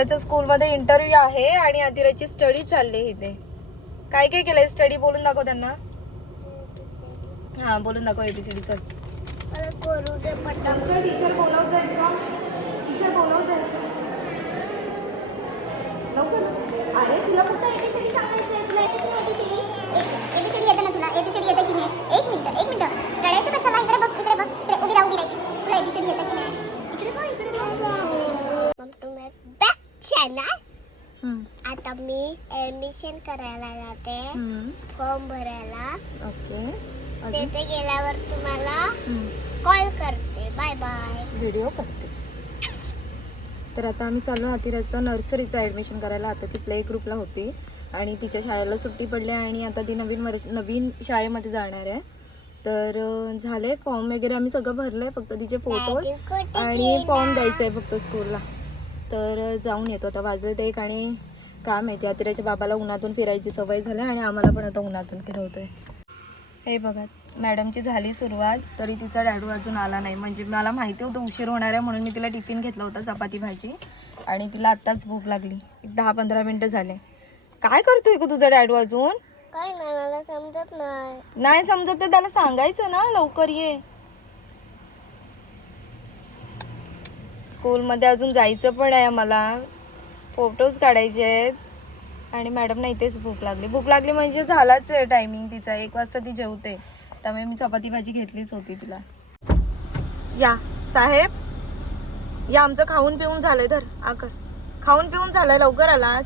त्याच्या स्कूलमध्ये इंटरव्ह्यू आहे आणि आदिराची स्टडी चालली इथे. काय काय केलंय स्टडी बोलून दाखव त्यांना. हा बोलून दाखव ABCD. चल करू दे पटकन. टीचर बोलवत आहेत का? टीचर बोलवत आहेत लवकर. अरे तुला फक्त ABCD सांगायचं आहे. तुला ABCD येतं ना तुला? ABCD येतं की नाही? एक मिनिट रडायचं कशाला? इकडे बघ इकडे उभी राहू तुला ABCD येतं की नाही? इकडे बघ बॅक चॅनल. आता मी ऍडमिशन करायला जाते, फॉर्म भरायला. ओके. तिथे गेल्यावर तुम्हाला कॉल करते. Bye bye. व्हिडिओ करते. तर आता आम्ही चाललो आतिराचं नर्सरीचं ॲडमिशन करायला. आता ती प्ले ग्रुपला होती आणि तिच्या शाळेला सुट्टी पडली आणि आता ती नवीन शाळेमध्ये जाणार आहे. तर झाले फॉर्म वगैरे आम्ही सगळं भरलं आहे. फक्त तिचे फोटो आणि फॉर्म द्यायचं आहे फक्त स्कूलला. तर जाऊन येतो आता. वाजत एक आणि काय माहिती आतिराच्या बाबाला उन्हातून फिरायची सवय झाली आणि आम्हाला पण आता उन्हातून फिरवतोय. हे बघा मॅडमची झाली सुरुवात तरी तिचा डॅडू अजून आला नाही. म्हणजे मला माहिती होतं उशीर होणार आहे म्हणून मी तिला टिफिन घेतला होता चपाती भाजी आणि तिला आत्ताच भूक लागली. 10-15 मिनटं झाले. काय करतोय का तुझा डॅडू अजून? काय नाही, मला समजत नाही. नाही समजत तर त्याला सांगायचं ना लवकर ये. स्कूलमध्ये अजून जायचं पण आहे मला. फोटोज काढायचे आहेत आणि मॅडमना इथेच भूक लागली म्हणजे झालाच आहे टायमिंग तिचा. 1 वाजता ती जेवते. त्यामुळे मी चपाती भाजी घेतलीच होती तिला. या साहेब या, आमचं खाऊन पिऊन झालंय. तर आकर खाऊन पिऊन झालंय. लवकर आलात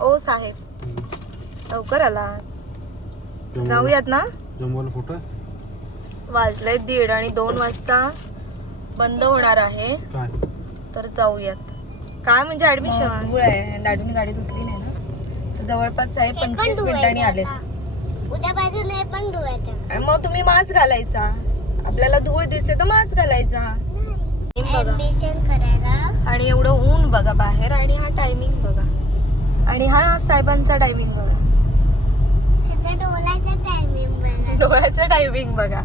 ओ साहेब, लवकर आलात. जाऊयात ना. वाजले 1:30 आणि 2 वाजता बंद होणार आहे. तर जाऊयात. काय म्हणजे ऍडमिशन आहे. डॅडूने गाडी धुतली नाही ना. तर जवळपास आहे 25 मिनिटांनी आलेत. उद्या बाजूने पण धुवायचं. मग तुम्ही मास्क घालायचा. आपल्याला धूळ दिसते तर मास्क घालायचा. ऍडमिशन करायला. आणि एवढं ऊन बघा बाहेर आणि हा टायमिंग बघा आणि हा साहेबांचा टायमिंग बघा. डोळ्याचं टायमिंग बघा.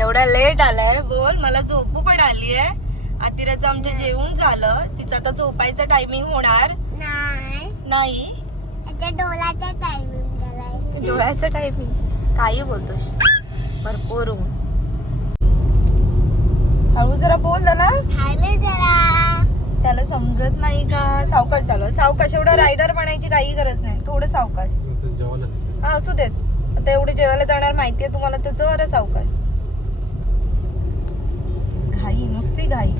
एवढा लेट आलाय. बोल मला झोपू पण आली आहे. आतिराचं आमचं जेवण झालं. तिचं आता झोपायचं टायमिंग होणार नाही. डोळ्याचं टायमिंग काही बोलतोस. भरपूर ऊन. हळू जरा बोल ना. त्याला समजत नाही का. सावकाश झालं. सावकाश. एवढं रायडर बनायची काही गरज नाही. थोडं सावकाश. हा असू देत. आता एवढे जेवायला जाणार माहितीये तुम्हाला. त्याचं बरं सावकाश. घाई नुसती घाई.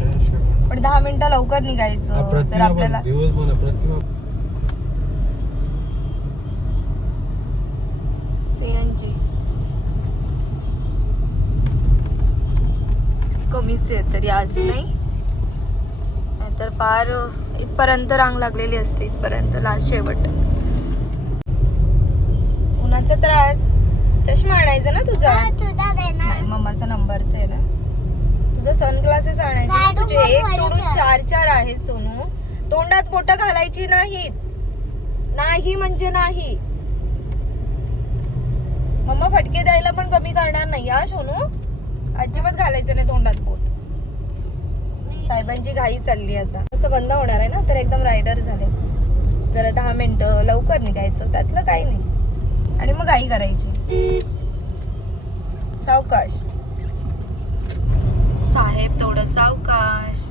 पण 10 मिनिटं लवकर निघायचं तर आपल्याला. CNG कमीच आहे तरी आज नाही. नाहीतर पार इथपर्यंत रांग लागलेली असते. इथपर्यंत लास्ट शेवट. उन्हाचा त्रास. चष्मा आणायचा ना तुझा. नाही मम्माचा नंबरच आहे ना. तुझा सनग्लासेस आणायचे. तुझे 1 सोडून 4 आहेत सोनू. तोंडात पोट घालायची नाहीत. नाही म्हणजे नाही. मम्मा फटके द्यायला पण कमी करणार नाही हा सोनू. अजिबात घालायचं नाही तोंडात पोट. साहेबांची घाई चालली आता. असं बंद होणार आहे ना तर एकदम रायडर झाले. जरा 10 मिनिटं लवकर निघायचं. त्यातलं काही नाही आणि मग घाई करायची. सावकाश साहेब. थोडं सावकाश.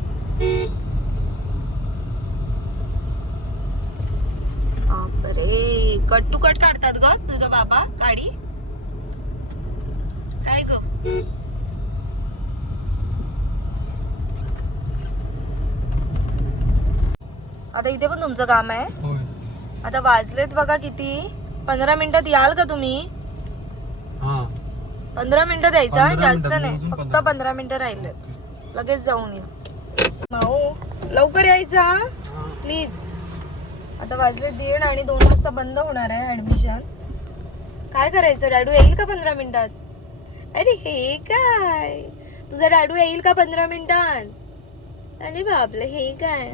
बापरे कट टू कट काढतात ग तुझा बाबा गाडी. काय ग. आता इथे पण तुमचं काम आहे. आता वाजलेत बघा किती. 15 मिनिटात याल का तुम्ही. 15 मिनिटं द्यायचा. जास्त नाही. फक्त 15 मिनिटं राहिले. लगेच जाऊन या. भाऊ लवकर यायचा प्लीज. आता वाजले 1:30 आणि 2 वाजता बंद होणार आहे ऍडमिशन. काय करायचं. डॅडू येईल का 15 मिनिटात. अरे हे काय. तुझा डॅडू येईल का 15 मिनिटात. अरे बापले हे काय.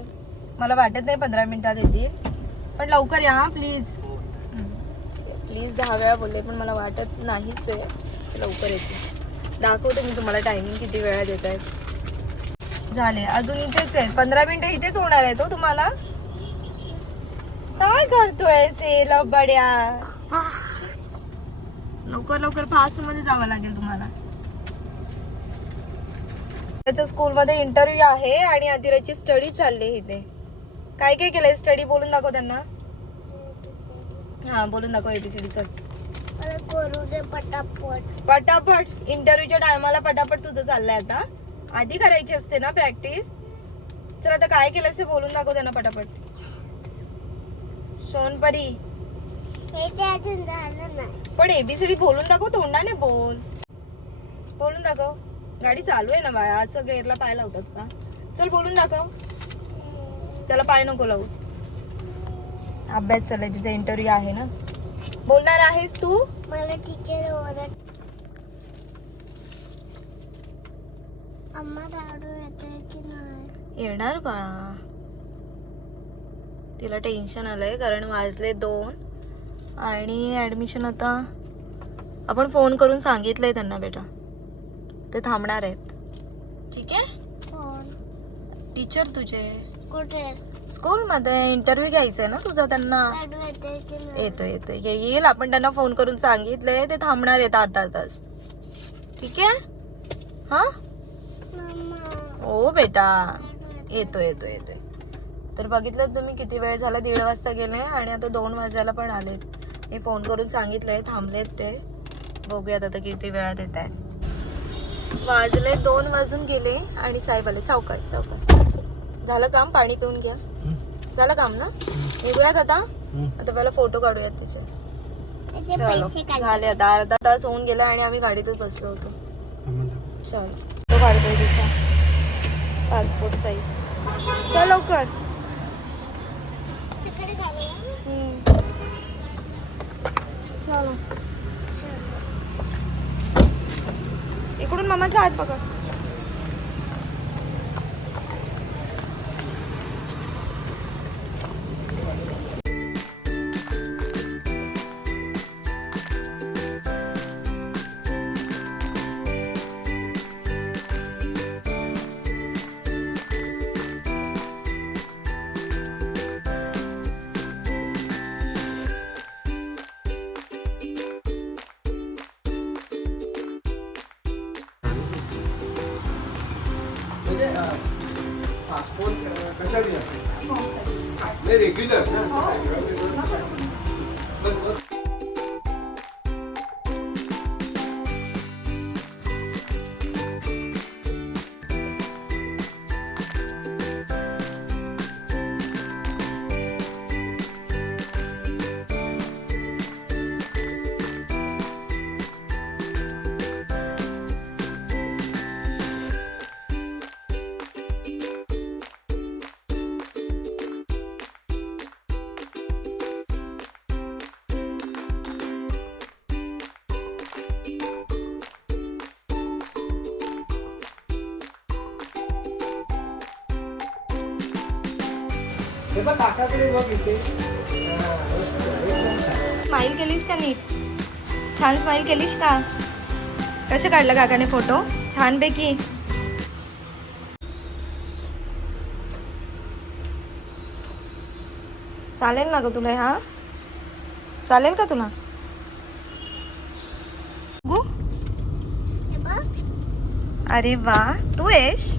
मला वाटत नाही 15 मिनिटात येतील पण लवकर या प्लीज. प्लीज 10 वेळा बोलले पण मला वाटत नाहीच आहे लवकर येते. दाखवते मी तुम्हाला टायमिंग किती वेळा देत आहेत. झाले, अजून इथेच आहे. 15 मिनिटं इथेच होणार आहे तो तुम्हाला. काय करतोय से लबड्या? लवकर लवकर फास्ट मध्ये जावं लागेल तुम्हाला. त्याच्या स्कूलमध्ये इंटरव्ह्यू आहे आणि आदिराची स्टडी चालली इथे. काय काय केलंय स्टडी बोलून दाखव त्यांना. हा बोलून दाखव एबीसीडी. चल करू दे पटापट. पटापट इंटरव्ह्यूच्या टायमाला पटापट तुझं चाललंय आता. आधी करायची असते ना प्रॅक्टिस. चल आता काय केलंस ते बोलून दाखव त्यांना पटापट. सोनपरी हे ते अजून झालं नाही. पण एबीसीडी बोलून दाखव, तोंडाने बोल. बोलून दाखव. गाडी चालू आहे ना बाळा, आज गेअरला पाय लावतात का? चल बोलून दाखव. त्याला पाय नको लावूस. अभ्यास चाललाय, तिचा इंटरव्ह्यू आहे ना. बोलणार आहेस तू? मला टीचर ओरड. अम्मा दारू येते की नाही? येणार बाळा. तिला टेन्शन आलंय कारण वाजले 2 आणि ऍडमिशन आता आपण फोन करून सांगितलंय त्यांना बेटा. ते थांबणार आहेत. ठीक आहे. कोण? टीचर तुझे कुठे? स्कूलमध्ये इंटरव्ह्यू घ्यायचा आहे ना तुझा त्यांना. दारू येते की नाही? येतोय येईल. आपण त्यांना फोन करून सांगितलंय, ते थांबणार आहेत अर्धा तास. ठीक आहे. हा मम्मा ओ बेटा. येतोय. तर बघितलं तुम्ही किती वेळ झाला. 1:30 वाजता गेले आणि आता 2 वाजायला पण आलेत. मी फोन करून सांगितलंय, थांबलेत ते. बघूयात आता किती वेळात येत आहेत. वाजले 2 वाजून गेले आणि साहेब आले. सावकाश. झालं काम? पाणी पिऊन घ्या. झालं काम ना? निघूयात आता. आता पहिला फोटो काढूयात तिचे. चलो झाले आता. अर्धा तास होऊन गेला आणि आम्ही गाडीतच बसलो होतो. चलो तो काढतोय तिचा पासपोर्ट साईज. चल लवकर. तिकडे झालं. चलो इकडून मामाचा हात पकड. पासपोर्ट कशासाठी नाही रेग्युलर ना. हे बघ काकाकडे बघ इथे. स्माईल केलीस का नीट? छान स्माईल केलीस का? कसं काढलं काकाने फोटो? छान पैकी. चालेल ना ग तुला? हा चालेल का तुला? गु हे बघ. अरे वा. तू येश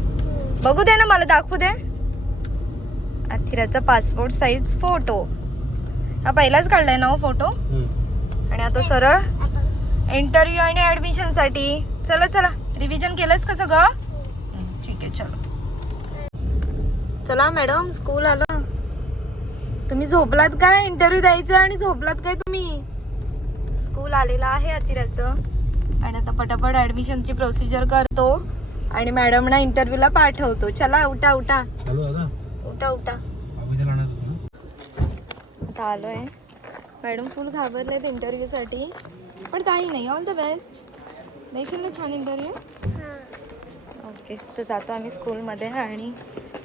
बघू दे ना, मला दाखवू दे. अथिराचा पासपोर्ट साईज फोटो. हा पहिलाच काढलाय ना फोटो. आणि आता सरळ इंटरव्ह्यू आणि ऍडमिशन साठी. चला रिव्हिजन केलंस का सगळं? ठीक आहे चलो. चला मॅडम स्कूल आला. तुम्ही झोपलात काय? इंटरव्ह्यू द्यायचा आणि झोपलात काय तुम्ही? स्कूल आलेला आहे अतिराचं आणि आता पटापट ऍडमिशनची प्रोसिजर करतो आणि मॅडमना इंटरव्ह्यूला पाठवतो. चला उठा. उठा. आता आलोय. मॅडम फुल घाबरलेत इंटरव्ह्यूसाठी, पण काही नाही. All the best. देशील ना छान इंटरव्ह्यू? ओके. तर जातो आम्ही स्कूलमध्ये आणि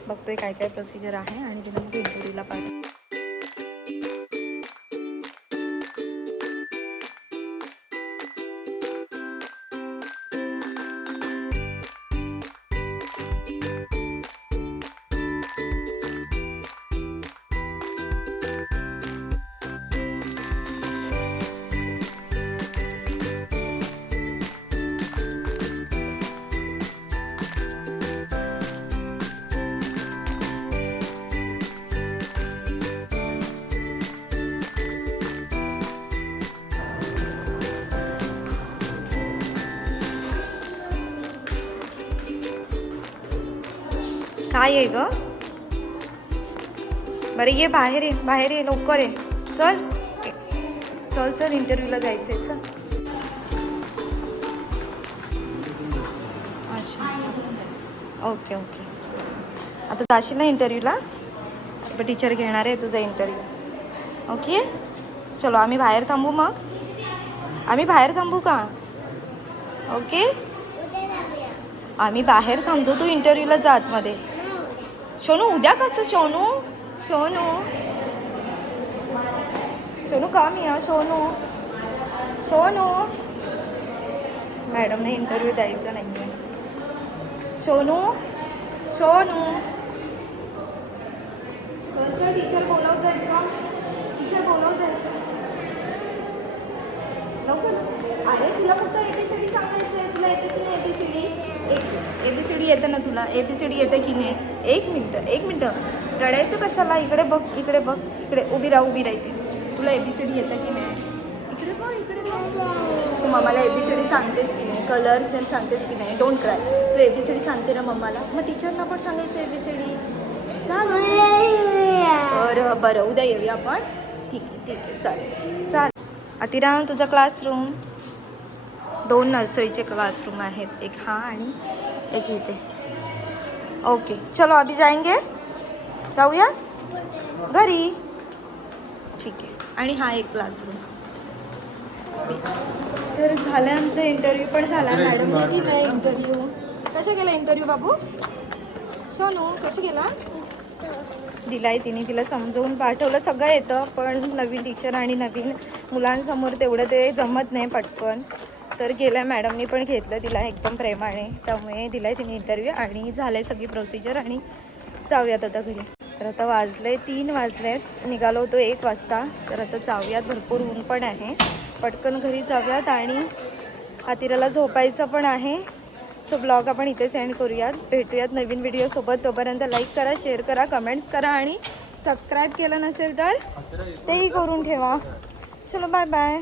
बघतोय काय काय प्रोसिजर आहे आणि तिला मग इंटरव्ह्यूला पाठवतो. काय आहे ग? बरं ये बाहेर ये लवकर ये. चल चल इंटरव्ह्यूला जायचंय चल. अच्छा ओके आता जाशील ना इंटरव्ह्यूला? पण टीचर घेणार आहे तुझा इंटरव्ह्यू. ओके चलो आम्ही बाहेर थांबू मग. आम्ही बाहेर थांबू का? ओके आम्ही बाहेर थांबतो. तू इंटरव्ह्यूला जा आतमध्ये. सोनू उद्या कसं? सोनू काम या. सोनू मॅडमने इंटरव्ह्यू द्यायचा नाही आहे. सोनू चल टीचर बोलवत आहेत का? टीचर बोलवत आहेत का? लवकर. अरे तुला फक्त ABCD सांगायचं आहे. तुला येते की नाही ABCD? ABCD येतं ना तुला? ABCD येते की नाही? एक मिनटं रडायचं कशाला? इकडे बघ इकडे उभी राहते. तुला ABCD येतं की नाही? इकडे बघ. तू मम्माला ABCD सांगतेस की नाही? कलर्स नेम सांगतेस की नाही? Don't cry. तू ABCD सांगते ना मम्माला, मग टीचरना पण सांगायचं ABCD. बरं उद्या येऊया आपण. ठीक आहे चालेल. अतिराम तुझा क्लासरूम. 2 नर्सरीचे क्लासरूम आहेत. एक हा आणि एक इथे. ओके चलो अभी जाएंगे. जाऊया घरी. ठीक आहे. आणि हा एक क्लासरूम. तर झालं आमचं इंटरव्ह्यू पण झाला. मॅडम दिला इंटरव्ह्यू. कशा गेला इंटरव्ह्यू बाबू? सोनू कशा गेला? दिलाय तिने. तिला समजवून पाठवलं. सगळं येतं पण नवीन टीचर आणि नवीन मुलांसमोर तेवढं ते जमत नाही पटकन. तर गेल्या मॅडमनी पण घेतलं तिला एकदम प्रेमाने. त्यामुळे दिलाय तिने इंटरव्ह्यू आणि झालंय सगळी प्रोसिजर आणि जाऊयात आता घरी. तर आता वाजले 3 वाजलेत. निघालो होतो 1 वाजता. तर आता जाऊयात. भरपूर ऊन पण आहे. पटकन घरी जाऊयात आणि आतिराला झोपायचं पण आहे. सो ब्लॉग आपण इथे सेंड करूयात. भेटूयात नवीन व्हिडिओसोबत. तोपर्यंत लाईक करा, शेअर करा, कमेंट्स करा आणि सबस्क्राईब केलं नसेल तर तेही करून ठेवा. चलो बाय.